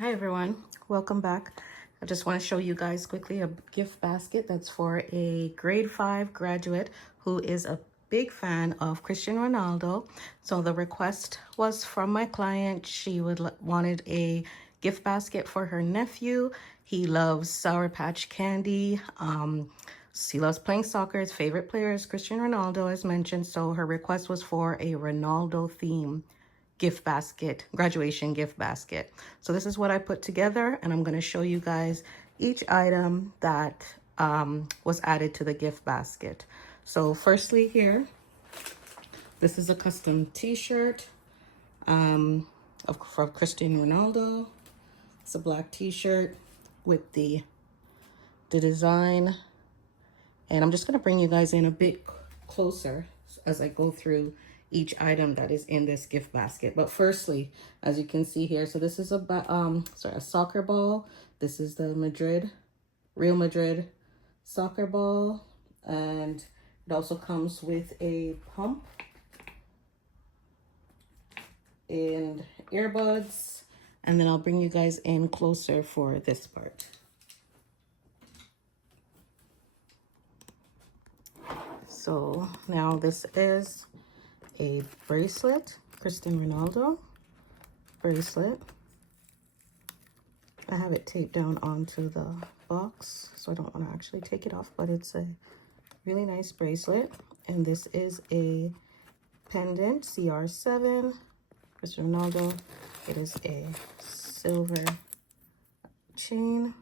Hi everyone, welcome back. I just want to show you guys quickly a gift basket that's for a grade 5 graduate who is a big fan of Cristiano Ronaldo. So the request was from my client. She wanted a gift basket for her nephew. He loves Sour Patch Candy. He loves playing soccer. His favorite player is Cristiano Ronaldo, as mentioned. So her request was for a Ronaldo theme gift basket, graduation gift basket. So this is what I put together, and I'm going to show you guys each item that was added to the gift basket. So firstly here, this is a custom t-shirt from Cristiano Ronaldo. It's a black t-shirt with the design. And I'm just going to bring you guys in a bit closer as I go through each item that is in this gift basket. But firstly, as you can see here, so this is a soccer ball. This is the Real Madrid soccer ball, and it also comes with a pump and earbuds. And then I'll bring you guys in closer for this part. So now this is a bracelet, Cristiano Ronaldo bracelet. I have it taped down onto the box, so I don't want to actually take it off, but it's a really nice bracelet. And this is a pendant, CR7, Cristiano Ronaldo. It is a silver chain.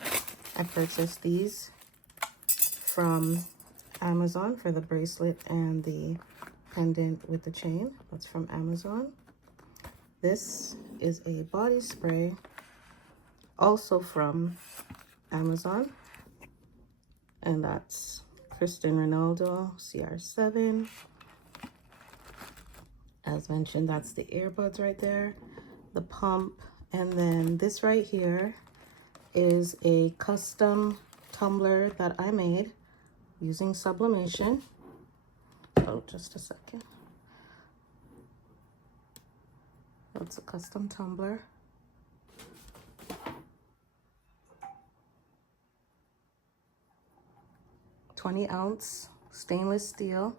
I purchased these from Amazon for the bracelet and the pendant with the chain. That's from Amazon. This is a body spray, also from Amazon, and that's Cristiano Ronaldo CR7. As mentioned, that's the earbuds right there, the pump, and then this right here is a custom tumbler that I made using sublimation. Oh, just a second. That's a custom tumbler. .20-ounce stainless steel.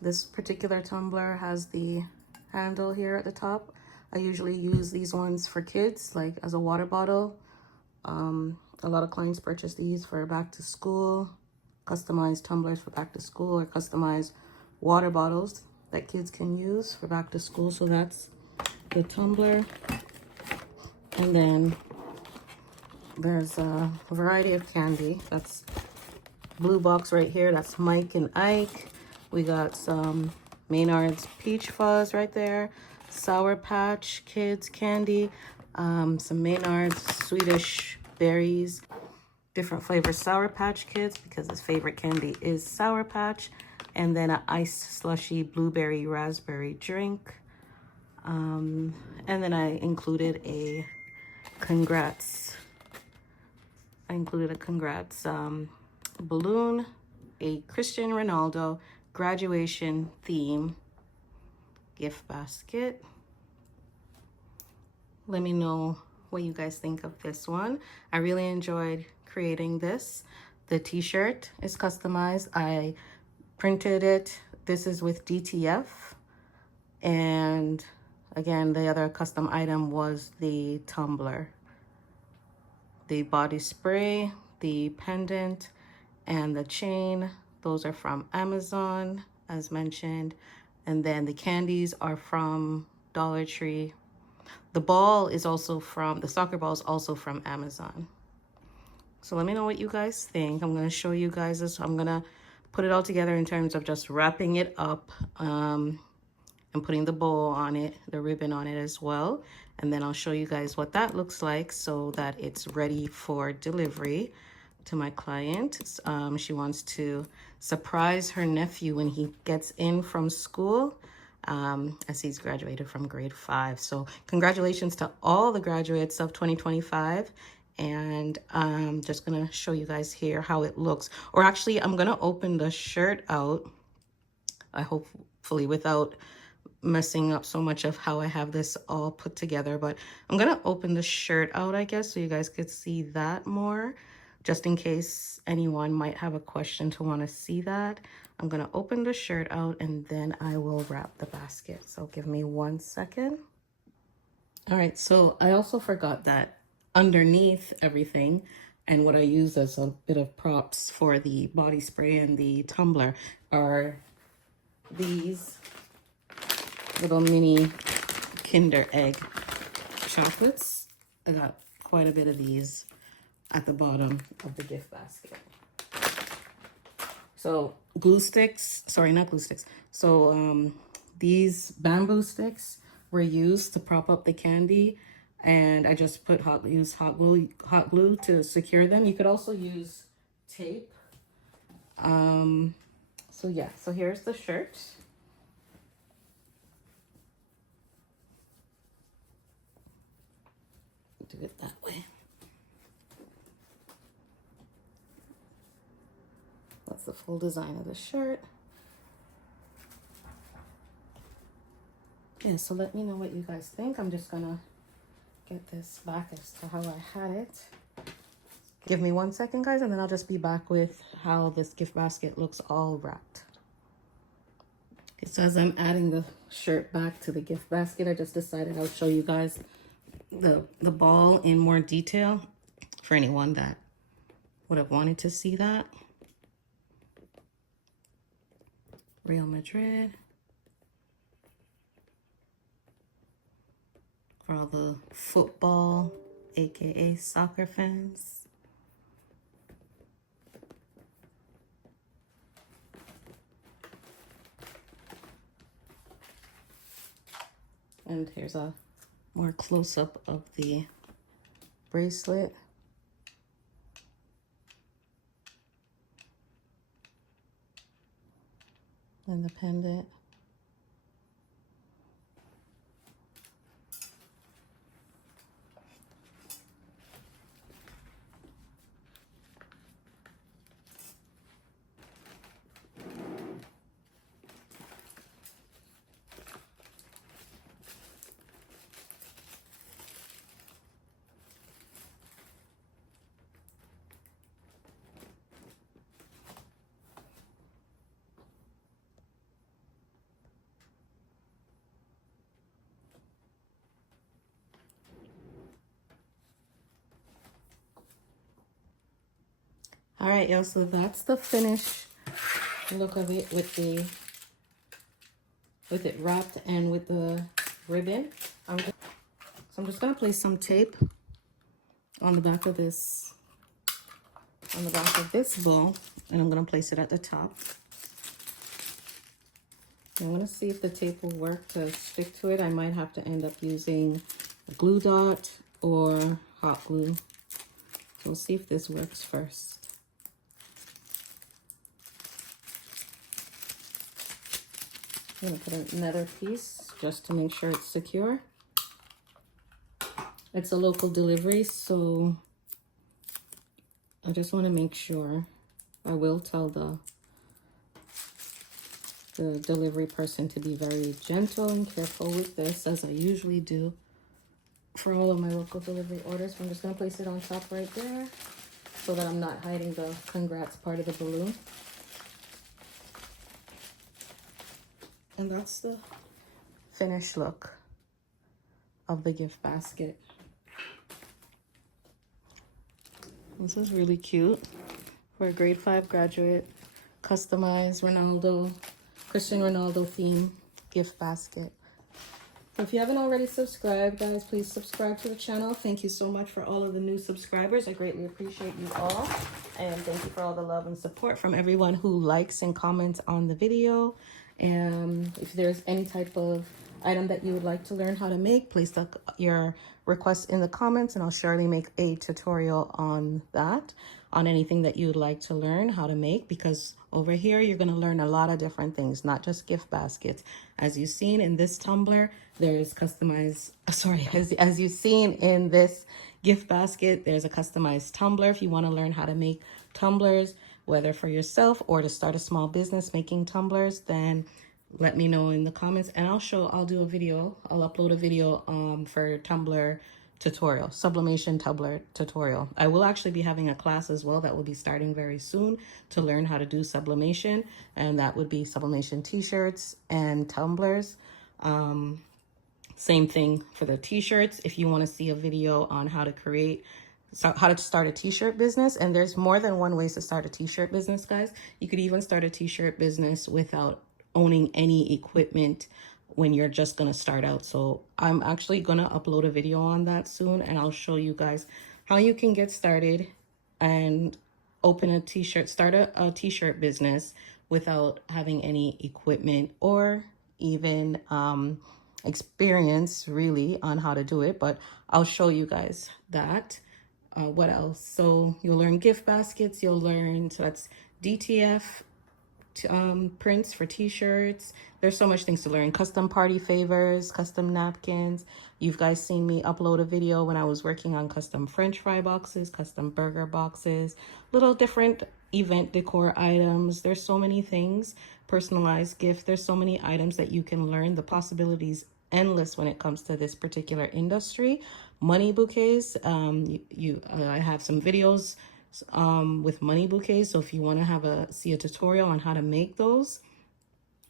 This particular tumbler has the handle here at the top. I usually use these ones for kids, like as a water bottle. A lot of clients purchase these for back to school, customized tumblers for back to school, or customized water bottles that kids can use for back to school. So that's the tumbler. And then there's a variety of candy. That's blue box right here. That's Mike and Ike. We got some Maynard's Peach Fuzz right there. Sour Patch Kids candy. Some Maynard's Swedish Berries. Different flavors Sour Patch Kids because his favorite candy is Sour Patch. And then an ice slushy blueberry raspberry drink. And then I included a congrats. Balloon, a Cristiano Ronaldo graduation theme gift basket. Let me know what you guys think of this one. I really enjoyed creating this. The t-shirt is customized. I printed it. This is with DTF. And again, the other custom item was the tumbler. The body spray, the pendant, and the chain. Those are from Amazon, as mentioned. And then the candies are from Dollar Tree. The soccer ball is also from Amazon. So let me know what you guys think. I'm going to show you guys this. I'm going to put it all together in terms of just wrapping it up and putting the bow on it, the ribbon on it as well. And then I'll show you guys what that looks like so that it's ready for delivery to my client. She wants to surprise her nephew when he gets in from school, as he's graduated from grade 5. So congratulations to all the graduates of 2025. And I'm just gonna show you guys here how it looks. Or actually, I'm gonna open the shirt out, hopefully without messing up so much of how I have this all put together, but I'm gonna open the shirt out, I guess, so you guys could see that more, just in case anyone might have a question to want to see that. I'm gonna open the shirt out and then I will wrap the basket. So give me 1 second. All right, so I also forgot that underneath everything, and what I use as a bit of props for the body spray and the tumbler, are these little mini Kinder Egg chocolates. I got quite a bit of these at the bottom of the gift basket. So glue sticks, sorry, not glue sticks. So these bamboo sticks were used to prop up the candy, and I just put hot glue to secure them. You could also use tape. So yeah, so here's the shirt. Do it that way. That's the full design of the shirt. Yeah, so let me know what you guys think. I'm just gonna get this back as to how I had it. Give me 1 second, guys, and then I'll just be back with how this gift basket looks all wrapped. Okay, so as I'm adding the shirt back to the gift basket, I just decided I'll show you guys the ball in more detail for anyone that would have wanted to see that. Real Madrid. For all the football, aka soccer fans. And here's a more close-up of the bracelet. And the pendant. All right, y'all, so that's the finished look of it with it wrapped and with the ribbon. So I'm just gonna place some tape on the back of this bowl, and I'm gonna place it at the top. I'm gonna see if the tape will work to stick to it. I might have to end up using a glue dot or hot glue. So we'll see if this works first. I'm gonna put another piece just to make sure it's secure. It's a local delivery, so I just want to make sure. I will tell the delivery person to be very gentle and careful with this, as I usually do for all of my local delivery orders. I'm just going to place it on top right there so that I'm not hiding the congrats part of the balloon. And that's the finished look of the gift basket. This is really cute for a grade 5 graduate. Customized Cristiano Ronaldo theme gift basket. So if you haven't already subscribed, guys, please subscribe to the channel. Thank you so much for all of the new subscribers. I greatly appreciate you all. And thank you for all the love and support from everyone who likes and comments on the video. And if there's any type of item that you would like to learn how to make, please put your request in the comments, and I'll surely make a tutorial on that, on anything that you would like to learn how to make, because over here you're going to learn a lot of different things, not just gift baskets. As you've seen in this tumbler, there's customized, as you've seen in this gift basket, there's a customized tumbler. If you want to learn how to make tumblers, whether for yourself or to start a small business making tumblers, then let me know in the comments, and I'll upload a video for Tumblr tutorial, sublimation Tumblr tutorial. I will actually be having a class as well that will be starting very soon to learn how to do sublimation, and that would be sublimation t-shirts and tumblers. Same thing for the t-shirts. If you want to see a video on how to start a t-shirt business, and there's more than one ways to start a t-shirt business, guys. You could even start a t-shirt business without owning any equipment when you're just going to start out. So I'm actually going to upload a video on that soon, and I'll show you guys how you can get started and start a t-shirt business without having any equipment or even experience really on how to do it. But I'll show you guys that. What else? So you'll learn gift baskets, you'll learn, so that's DTF prints for t-shirts. There's so much things to learn. Custom party favors, custom napkins. You've guys seen me upload a video when I was working on custom French fry boxes, custom burger boxes, little different event decor items. There's so many things. Personalized gift. There's so many items that you can learn. The possibilities endless when it comes to this particular industry. Money bouquets. I have some videos with money bouquets. So if you want to see a tutorial on how to make those,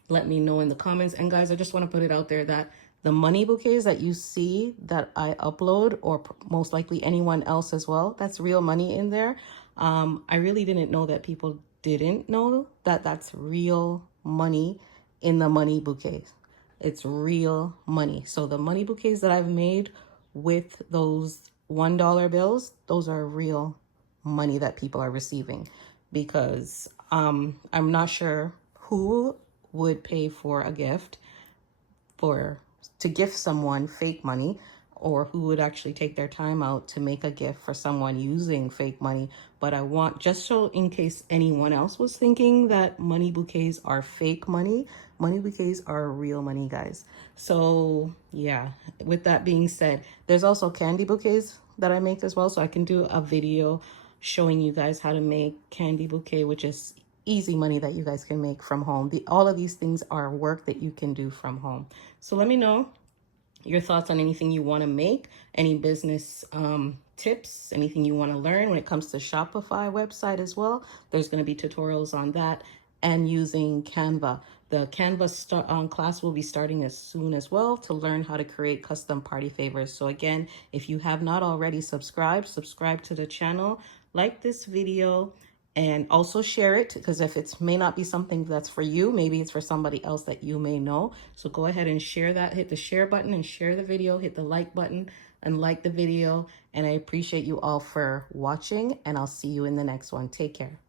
let me know in the comments. And guys, I just want to put it out there that the money bouquets that you see that I upload, or most likely anyone else as well, that's real money in there. I really didn't know that people didn't know that that's real money in the money bouquets. It's real money. So the money bouquets that I've made with those $1 bills, those are real money that people are receiving, because I'm not sure who would pay for a gift to gift someone fake money, or who would actually take their time out to make a gift for someone using fake money. But I want, just so in case anyone else was thinking that money bouquets are fake money bouquets are real money, guys. So yeah, with that being said, there's also candy bouquets that I make as well. So I can do a video showing you guys how to make candy bouquet, which is easy money that you guys can make from home. All of these things are work that you can do from home. So let me know your thoughts on anything you want to make, any business tips, anything you want to learn when it comes to Shopify website as well. There's going to be tutorials on that, and using Canva. The Canva class will be starting as soon as well, to learn how to create custom party favors. So again, if you have not already subscribe to the channel, like this video, and also share it, because if it may not be something that's for you, maybe it's for somebody else that you may know. So go ahead and share that. Hit the share button and share the video. Hit the like button and like the video. And I appreciate you all for watching, and I'll see you in the next one. Take care.